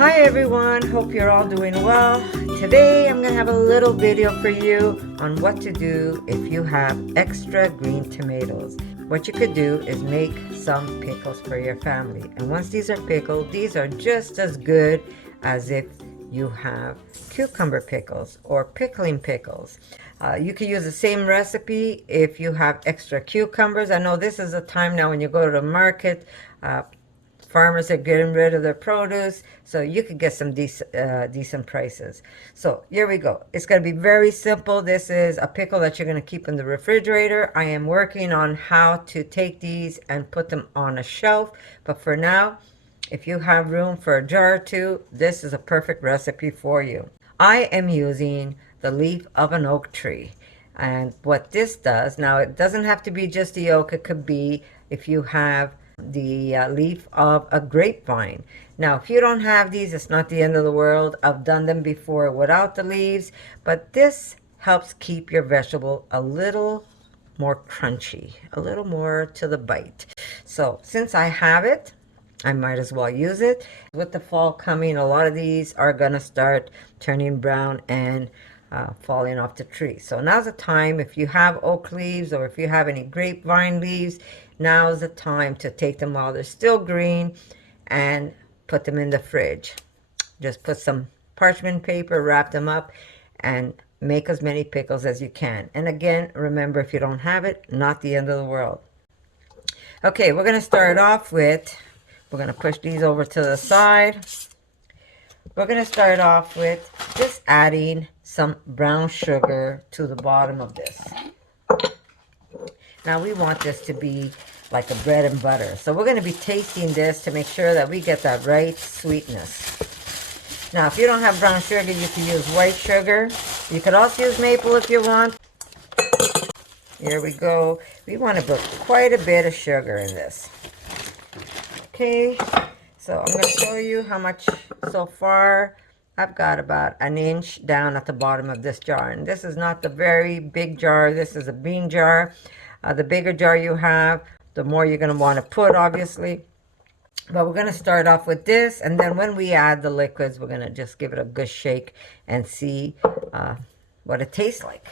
Hi everyone, hope you're all doing well. Today I'm going to have a little video for you on what to do if you have extra green tomatoes. What you could do is make some pickles for your family. And once these are pickled, these are just as good as if you have cucumber pickles or pickling pickles. You can use the same recipe if you have extra cucumbers. I know this is a time now when you go to the market, farmers are getting rid of their produce, so you could get some decent prices. So here we go. It's going to be very simple. This is a pickle that you're going to keep in the refrigerator. I am working on how to take these and put them on a shelf, but for now, if you have room for a jar or two, this is a perfect recipe for you. I am using the leaf of an oak tree. And what this does, now it doesn't have to be just the oak, it could be if you have the leaf of a grapevine. Now, if you don't have these, it's not the end of the world. I've done them before without the leaves, but this helps keep your vegetable a little more crunchy, a little more to the bite. So since I have it, I might as well use it. With the fall coming, a lot of these are gonna start turning brown and falling off the tree. So now's the time, if you have oak leaves or if you have any grapevine leaves, now's the time to take them while they're still green and put them in the fridge. Just put some parchment paper, wrap them up, and make as many pickles as you can. And again, remember, if you don't have it, not the end of the world. Okay, we're gonna start off with, we're gonna push these over to the side. We're gonna start off with just adding some brown sugar to the bottom of this. Now we want this to be like a bread and butter. So we're going to be tasting this to make sure that we get that right sweetness. Now if you don't have brown sugar, you can use white sugar. You could also use maple if you want. Here we go. We want to put quite a bit of sugar in this. Okay, so I'm going to show you how much so far. I've got about an inch down at the bottom of this jar. And this is not the very big jar. This is a bean jar. The bigger jar you have, the more you're going to want to put, obviously. But we're going to start off with this, and then when we add the liquids, we're going to just give it a good shake and see what it tastes like.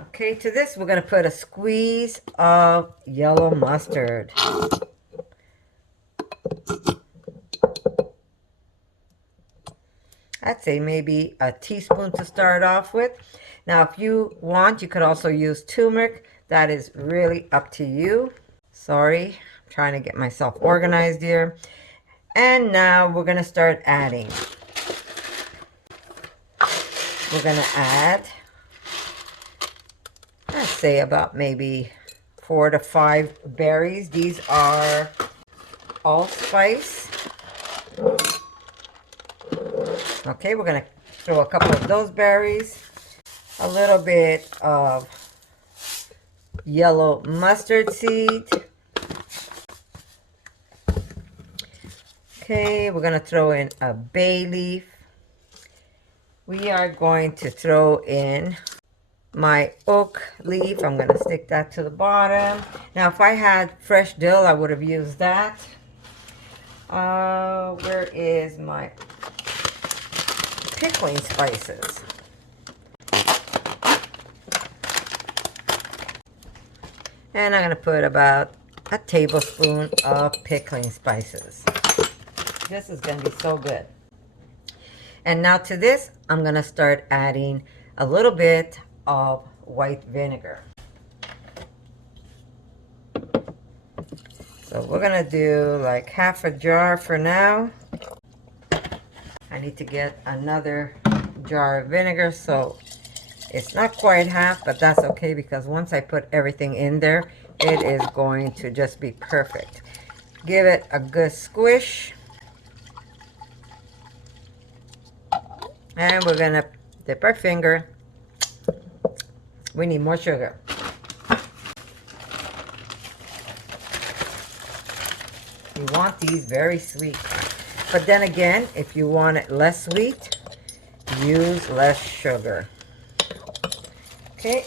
Okay, to this, we're going to put a squeeze of yellow mustard. I'd say maybe a teaspoon to start off with. Now, if you want, you could also use turmeric. That is really up to you. Sorry, I'm trying to get myself organized here. And now we're going to start adding. We're going to add, I'd say about maybe 4 to 5 berries. These are allspice. Okay, we're going to throw a couple of those berries. A little bit of yellow mustard seed. Okay, we're going to throw in a bay leaf. We are going to throw in my oak leaf. I'm going to stick that to the bottom. Now, if I had fresh dill, I would have used that. Where is my pickling spices? And I'm going to put about a tablespoon of pickling spices. This is going to be so good. And now to this, I'm going to start adding a little bit of white vinegar. So we're going to do like half a jar for now. I need to get another jar of vinegar, so it's not quite half, but that's okay because once I put everything in there, it is going to just be perfect. Give it a good squish. And we're going to dip our finger. We need more sugar. You want these very sweet. But then again, if you want it less sweet, use less sugar. Okay.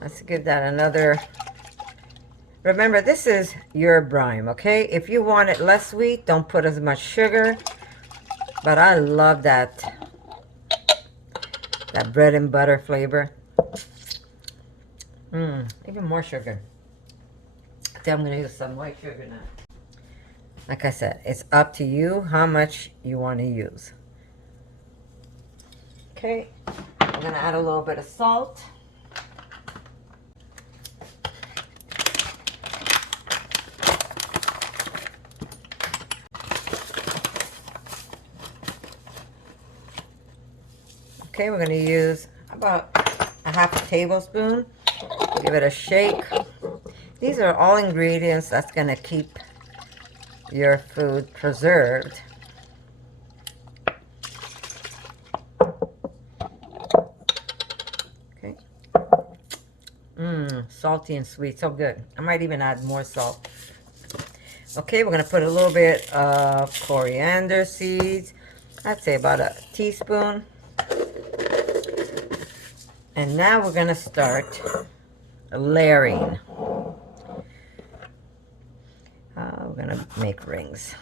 Let's give that another Remember, this is your brine, okay? If you want it less sweet, don't put as much sugar. But I love that bread and butter flavor. Even more sugar. I think I'm going to use some white sugar now. Like I said, it's up to you how much you want to use. Okay, I'm going to add a little bit of salt. Okay, we're going to use about a half a tablespoon. Give it a shake. These are all ingredients that's going to keep your food preserved. Okay. Salty and sweet, so good. I might even add more salt. Okay, we're going to put a little bit of coriander seeds. I'd say about a teaspoon. And now we're going to start layering. We're going to make rings.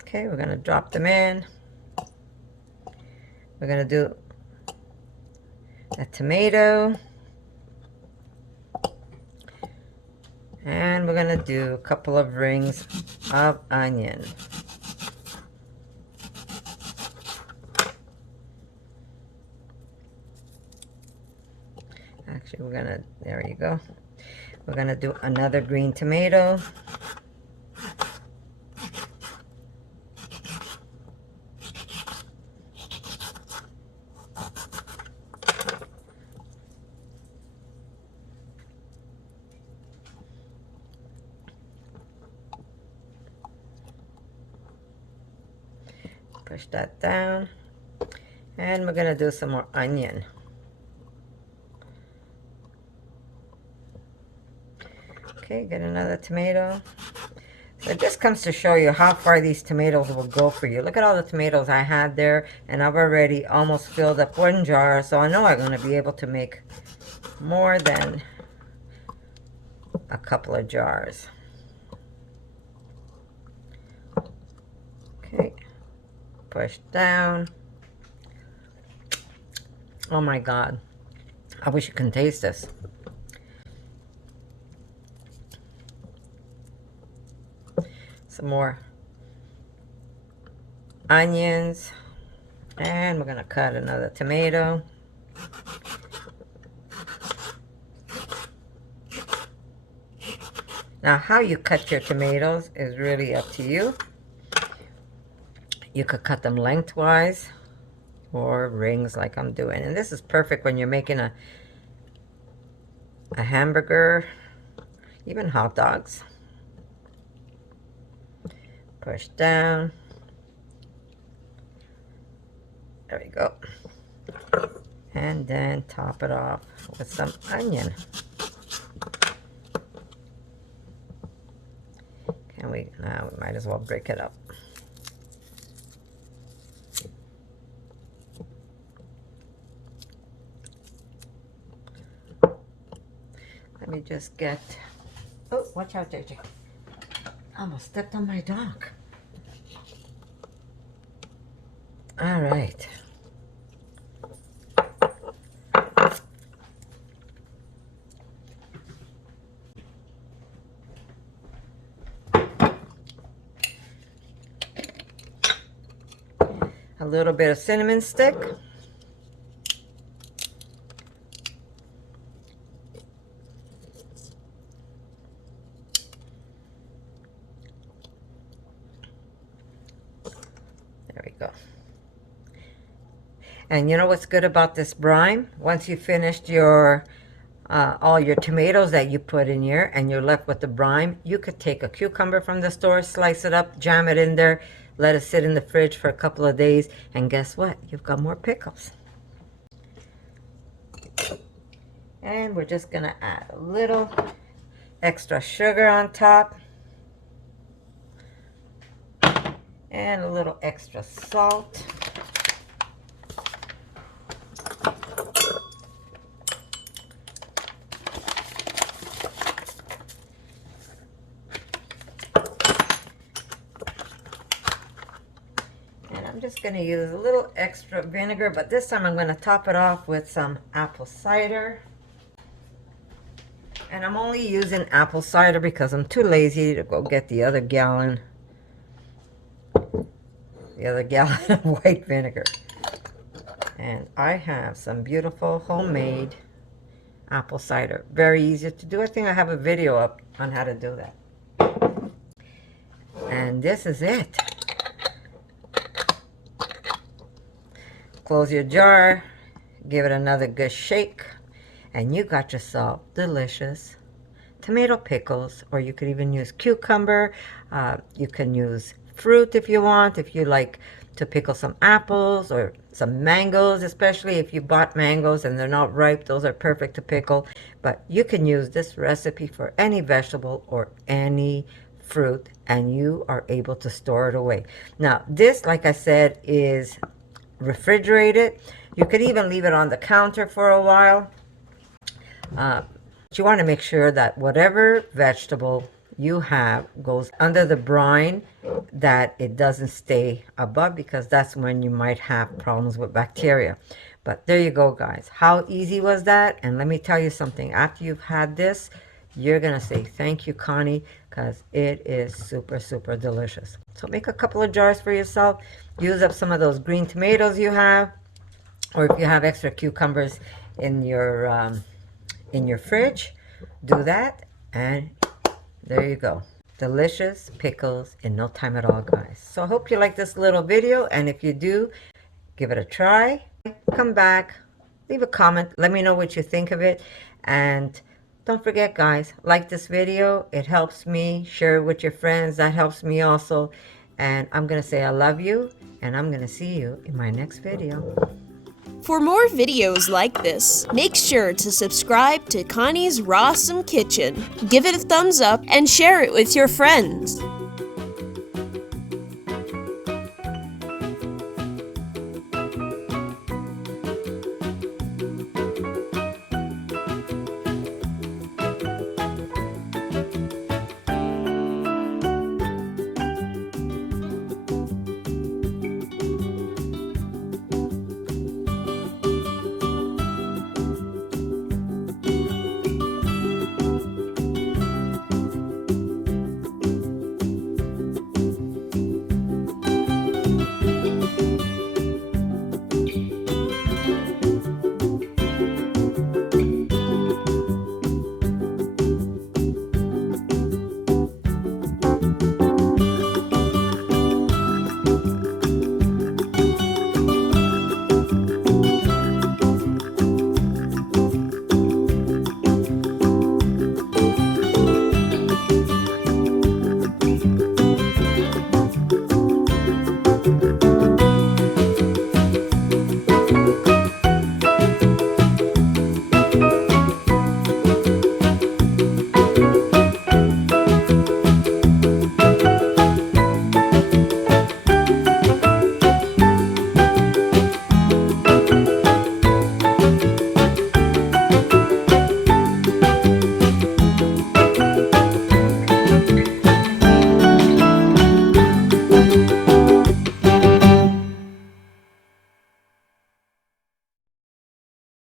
Okay, we're going to drop them in. We're going to do a tomato. And we're going to do a couple of rings of onion. Actually, we're going to, there you go. We're going to do another green tomato. Push that down. And we're going to do some more onion. Okay, get another tomato. So it just comes to show you how far these tomatoes will go for you. Look at all the tomatoes I had there, and I've already almost filled up one jar, so I know I'm going to be able to make more than a couple of jars. Okay, push down. Oh my God, I wish you can taste this. Some more onions, and we're going to cut another tomato. Now, how you cut your tomatoes is really up to you. You could cut them lengthwise or rings like I'm doing. And this is perfect when you're making a hamburger, even hot dogs. Push down. There we go. And then top it off with some onion. Now we might as well break it up. Let me just get, oh, watch out, JJ. I almost stepped on my dog. All right. A little bit of cinnamon stick. There we go. And you know what's good about this brine? Once you finished your all your tomatoes that you put in here and you're left with the brine, you could take a cucumber from the store, slice it up, jam it in there, let it sit in the fridge for a couple of days, and guess what? You've got more pickles. And we're just gonna add a little extra sugar on top. and a little extra salt. I'm just going to use a little extra vinegar, but this time I'm going to top it off with some apple cider. And I'm only using apple cider because I'm too lazy to go get the other gallon of white vinegar. And I have some beautiful homemade apple cider. Very easy to do. I think I have a video up on how to do that. And this is it. Close your jar, give it another good shake, and you got yourself delicious tomato pickles. Or you could even use cucumber. You can use fruit if you want, if you like to pickle some apples or some mangoes, especially if you bought mangoes and they're not ripe. Those are perfect to pickle. But you can use this recipe for any vegetable or any fruit, and you are able to store it away. Now, this, like I said, is refrigerated. You could even leave it on the counter for a while. But you want to make sure that whatever vegetable you have goes under the brine, that it doesn't stay above, because that's when you might have problems with bacteria. But there you go, guys. How easy was that? And let me tell you something. After you've had this, you're going to say, thank you, Connie, because it is super, super delicious. So make a couple of jars for yourself. Use up some of those green tomatoes you have, or if you have extra cucumbers in your fridge, do that, and there you go. Delicious pickles in no time at all, guys. So I hope you like this little video, and if you do, give it a try. Come back, leave a comment, let me know what you think of it, and don't forget, guys, like this video. It helps me. Share it with your friends. That helps me also. And I'm going to say I love you, and I'm going to see you in my next video. For more videos like this, make sure to subscribe to Connie's RAWsome Kitchen, give it a thumbs up, and share it with your friends.